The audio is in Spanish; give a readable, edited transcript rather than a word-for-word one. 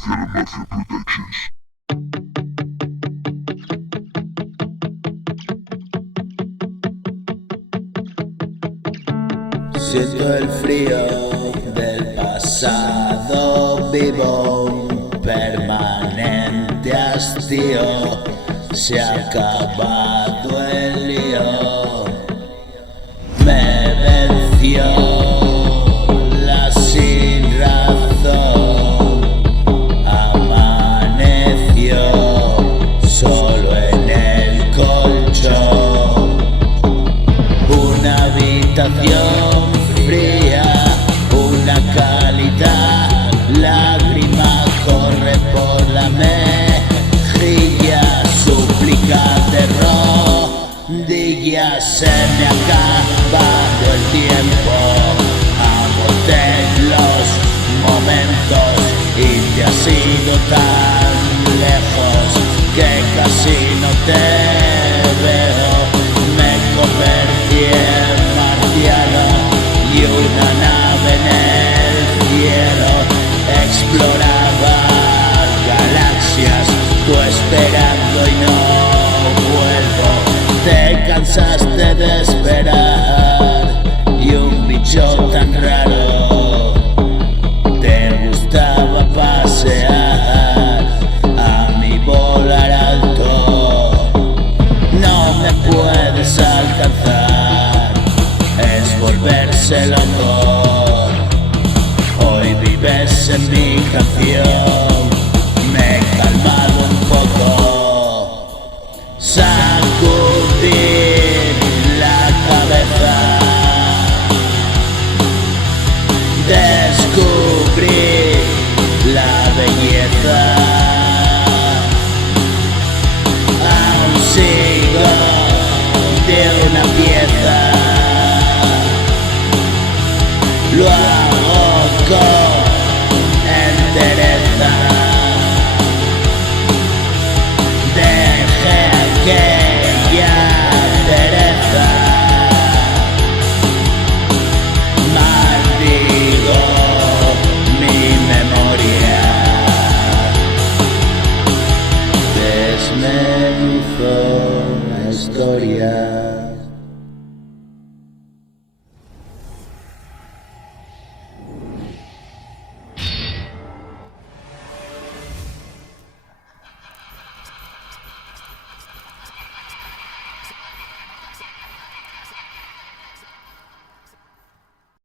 CafialamafiaProd. Siento el frío del pasado, vivo, permanente, astío. Se ha acabado el lío, me venció la sin razón. Amaneció solo en el colchón, una habitación fría, una cálida lágrima corre por la mejilla, suplica de rodillas. Se me ha acabado el tiempo, agoté los momentos y te has ido tan lejos que casi no te veo. Me convertí en marciano y una nave en el cielo exploraba galaxias, tú esperando y no vuelvo. Te cansaste de esperar y un bicho tan raro te gustaba pasear.